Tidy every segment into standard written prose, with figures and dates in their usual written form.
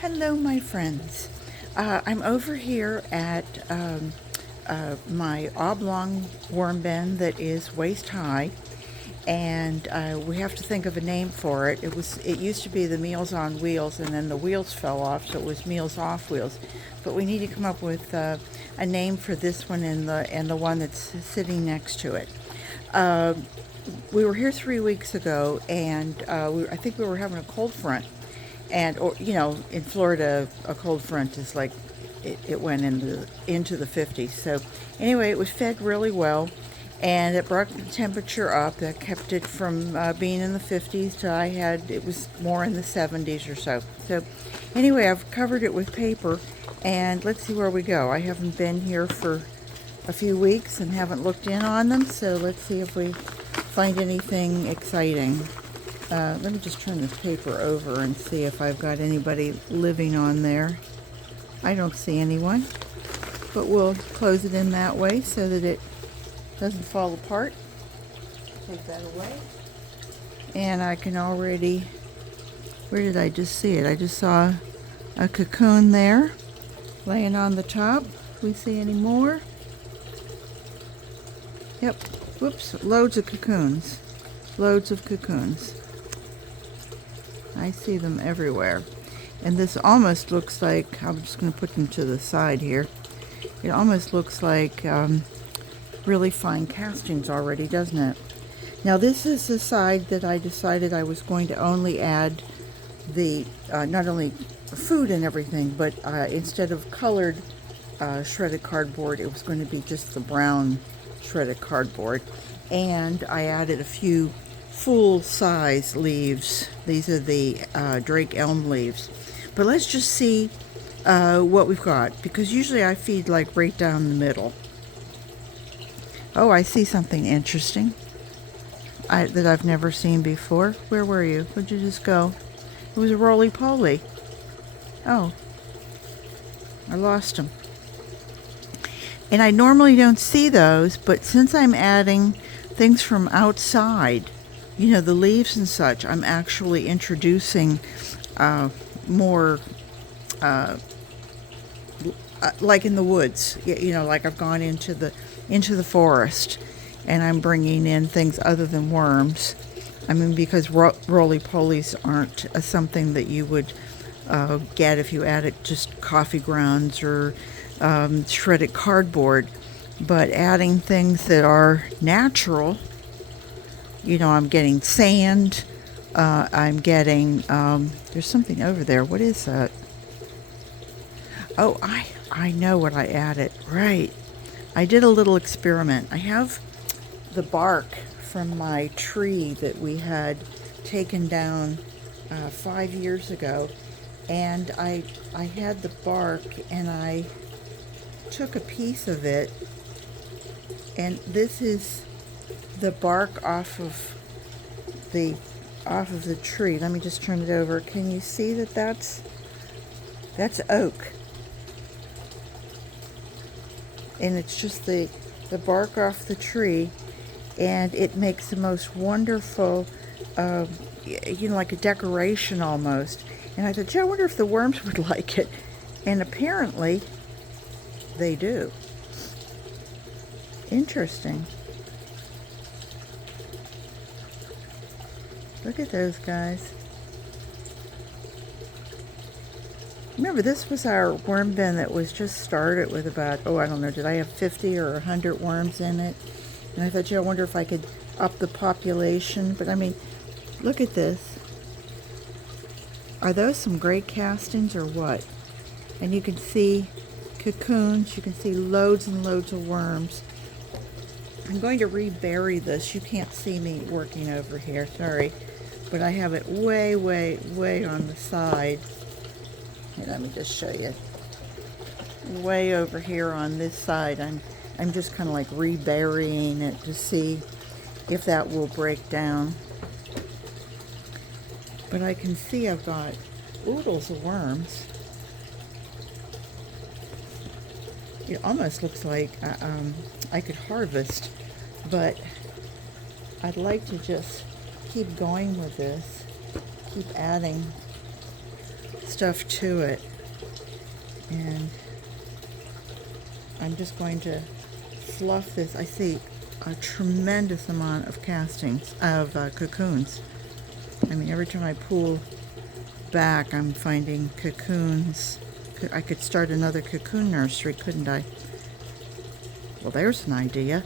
Hello, my friends. I'm over here at my oblong worm bin that is waist high, and we have to think of a name for it. It used to be the Meals on Wheels, and then the wheels fell off, so it was Meals Off Wheels. But we need to come up with a name for this one and the one that's sitting next to it. Uh, we were here 3 weeks ago, and I think we were having a cold front, and or in Florida a cold front is like it went into the 50s. So anyway, it was fed really well, and it brought the temperature up. That kept it from being in the 50s to it was more in the 70s or so. So anyway, I've covered it with paper, and let's see where we go. I haven't been here for a few weeks and haven't looked in on them, so let's see if we find anything exciting. Let me just turn this paper over and see if I've got anybody living on there. I don't see anyone, but we'll close it in that way so that it doesn't fall apart. Take that away. And I can already, where did I just see it? I just saw a cocoon there laying on the top. Do we see any more? Yep. Whoops, loads of cocoons. Loads of cocoons. I see them everywhere. And this almost looks like, I'm just going to put them to the side here. It almost looks like really fine castings already, doesn't it? Now this is the side that I decided I was going to only add the, not only food and everything, but instead of colored shredded cardboard, it was going to be just the brown shredded cardboard. And I added a few full-size leaves. These are the Drake elm leaves. But let's just see what we've got, because usually I feed like right down the middle. Oh, I see something interesting that I've never seen before. Where were you? Where'd you just go? It was a roly-poly. Oh, I lost him. And I normally don't see those, but since I'm adding things from outside, the leaves and such, I'm actually introducing more, like in the woods, like I've gone into the forest, and I'm bringing in things other than worms. I mean, because roly-polies aren't something that you would get if you added just coffee grounds or shredded cardboard, but adding things that are natural. I'm getting sand. I'm getting, there's something over there. What is that? Oh, I know what I added. Right. I did a little experiment. I have the bark from my tree that we had taken down 5 years ago. And I had the bark, and I took a piece of it, and this is the bark off of the tree. Let me just turn it over. Can you see that that's oak? And it's just the bark off the tree, and it makes the most wonderful, like a decoration almost. And I thought, gee, I wonder if the worms would like it. And apparently, they do. Interesting. Look at those guys. Remember, this was our worm bin that was just started with about, I don't know, did I have 50 or 100 worms in it? And I thought, gee, I wonder if I could up the population. But I mean, look at this. Are those some great castings or what? And you can see cocoons. You can see loads and loads of worms. I'm going to rebury this. You can't see me working over here, sorry. But I have it way, way, way on the side. Here, let me just show you. Way over here on this side. I'm just kind of like reburying it to see if that will break down. But I can see I've got oodles of worms. It almost looks like I could harvest, but I'd like to just keep going with this, keep adding stuff to it. And I'm just going to fluff this. I see a tremendous amount of castings, of cocoons. I mean, every time I pull back, I'm finding cocoons. I could start another cocoon nursery, couldn't I? Well, there's an idea.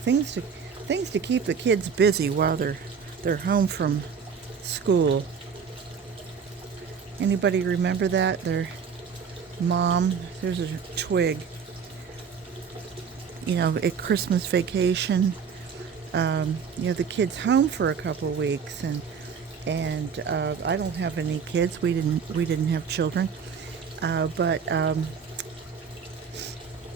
Things to keep the kids busy while they're home from school. Anybody remember that? Their mom, there's a twig. You know, at Christmas vacation, you know, the kids home for a couple of weeks, and I don't have any kids. We didn't have children, but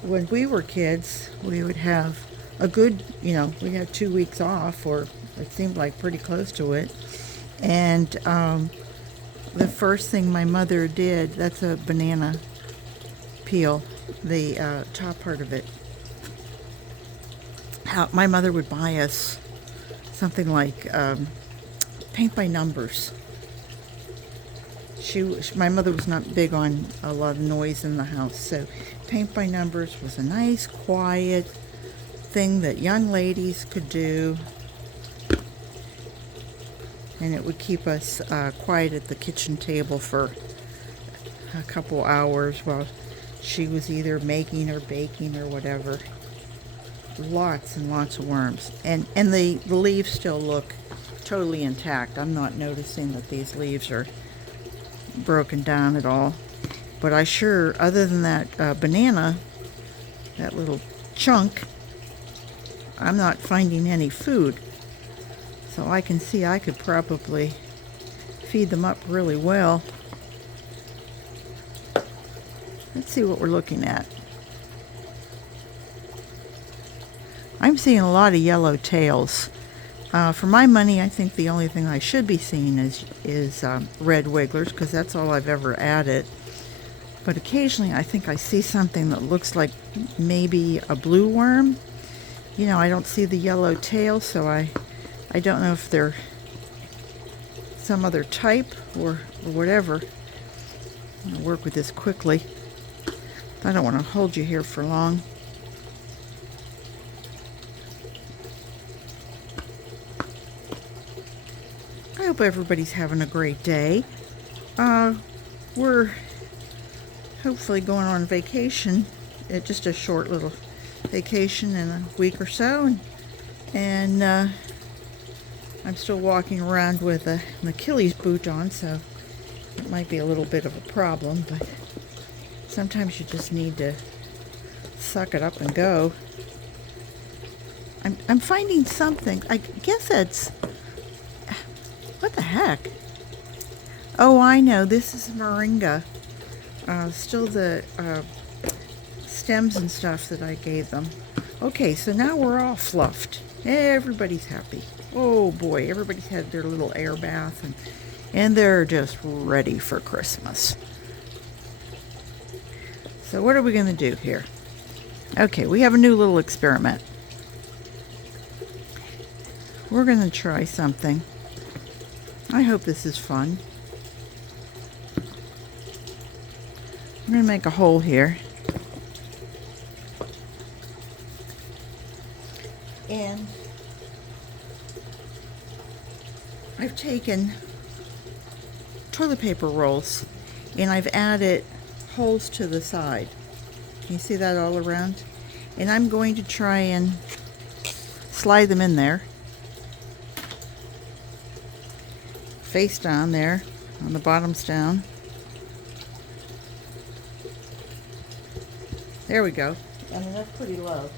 when we were kids, we would have a good, you know, we had 2 weeks off, or it seemed like pretty close to it. And the first thing my mother did, that's a banana peel, the top part of it. My mother would buy us something like paint by numbers. My mother was not big on a lot of noise in the house, so paint by numbers was a nice, quiet thing that young ladies could do, and it would keep us quiet at the kitchen table for a couple hours while she was either making or baking or whatever. Lots and lots of worms, and the leaves still look totally intact. I'm not noticing that these leaves are broken down at all, but I sure, other than that banana, that little chunk, I'm not finding any food. So I can see I could probably feed them up really well. Let's see what we're looking at. I'm seeing a lot of yellow tails. For my money, I think the only thing I should be seeing is red wigglers, because that's all I've ever added. But occasionally I think I see something that looks like maybe a blue worm. You know, I don't see the yellow tail, so I don't know if they're some other type or whatever. I'm going to work with this quickly. I don't want to hold you here for long. I hope everybody's having a great day. We're hopefully going on vacation, just a short little vacation in a week or so, and I'm still walking around with an Achilles boot on, so it might be a little bit of a problem, but sometimes you just need to suck it up and go. I'm finding something. I guess that's, what the heck? Oh, I know, this is moringa. Still the stems and stuff that I gave them. Okay, so now we're all fluffed. Everybody's happy. Oh boy, everybody's had their little air bath, and they're just ready for Christmas. So what are we going to do here? Okay, we have a new little experiment. We're going to try something. I hope this is fun. I'm going to make a hole here. And I've taken toilet paper rolls and I've added holes to the side. Can you see that all around? And I'm going to try and slide them in there. Face down there, on the bottoms down. There we go. I mean, that's pretty low.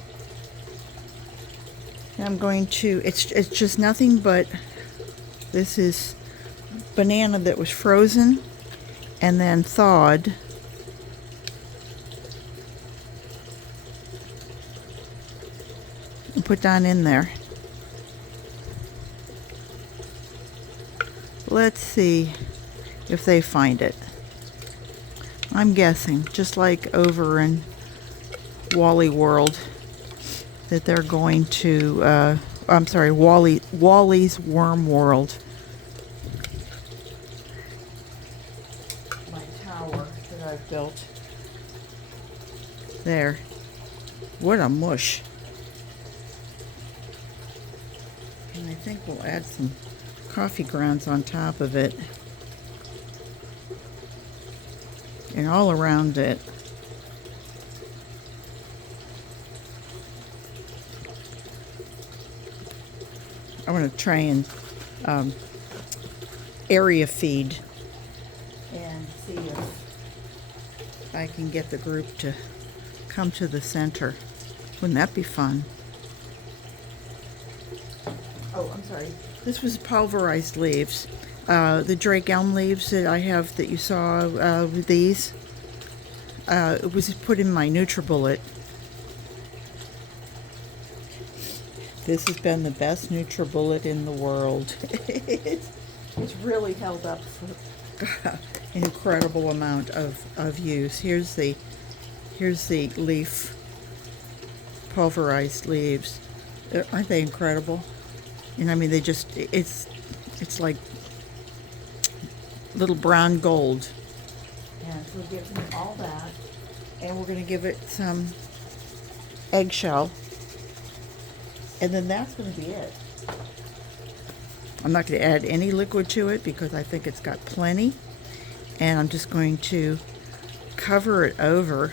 And I'm going to, it's just nothing but, this is banana that was frozen and then thawed. And put down in there. Let's see if they find it. I'm guessing, just like over in Wally World, that they're going to, Wally's Worm World. I've built. There. What a mush. And I think we'll add some coffee grounds on top of it. And all around it. I want to try and area feed and see if I can get the group to come to the center. Wouldn't that be fun? Oh, I'm sorry. This was pulverized leaves. The Drake elm leaves that I have that you saw with these. It was put in my NutriBullet. This has been the best NutriBullet in the world. It's really held up for an incredible amount of use. Here's the leaf, pulverized leaves. Aren't they incredible? And I mean, they just, it's like little brown gold. And so we'll give them all that. And we're going to give it some eggshell. And then that's going to be it. I'm not going to add any liquid to it because I think it's got plenty. And I'm just going to cover it over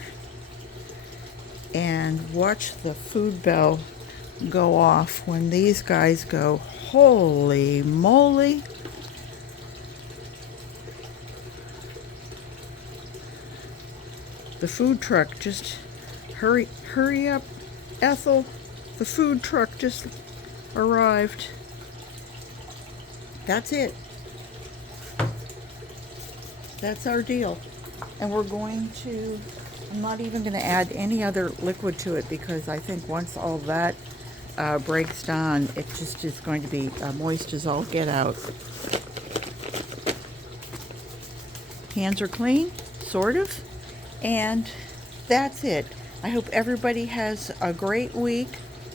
and watch the food bell go off when these guys go, holy moly. The food truck just, hurry up, Ethel. The food truck just arrived. That's it. That's our deal. And we're going to, I'm not even going to add any other liquid to it because I think once all that breaks down, it just is going to be moist as all get out. Hands are clean, sort of. And that's it. I hope everybody has a great week.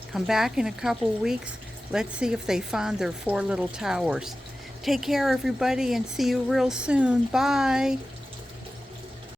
Come back in a couple weeks. Let's see if they found their 4 little towers. Take care, everybody, and see you real soon. Bye.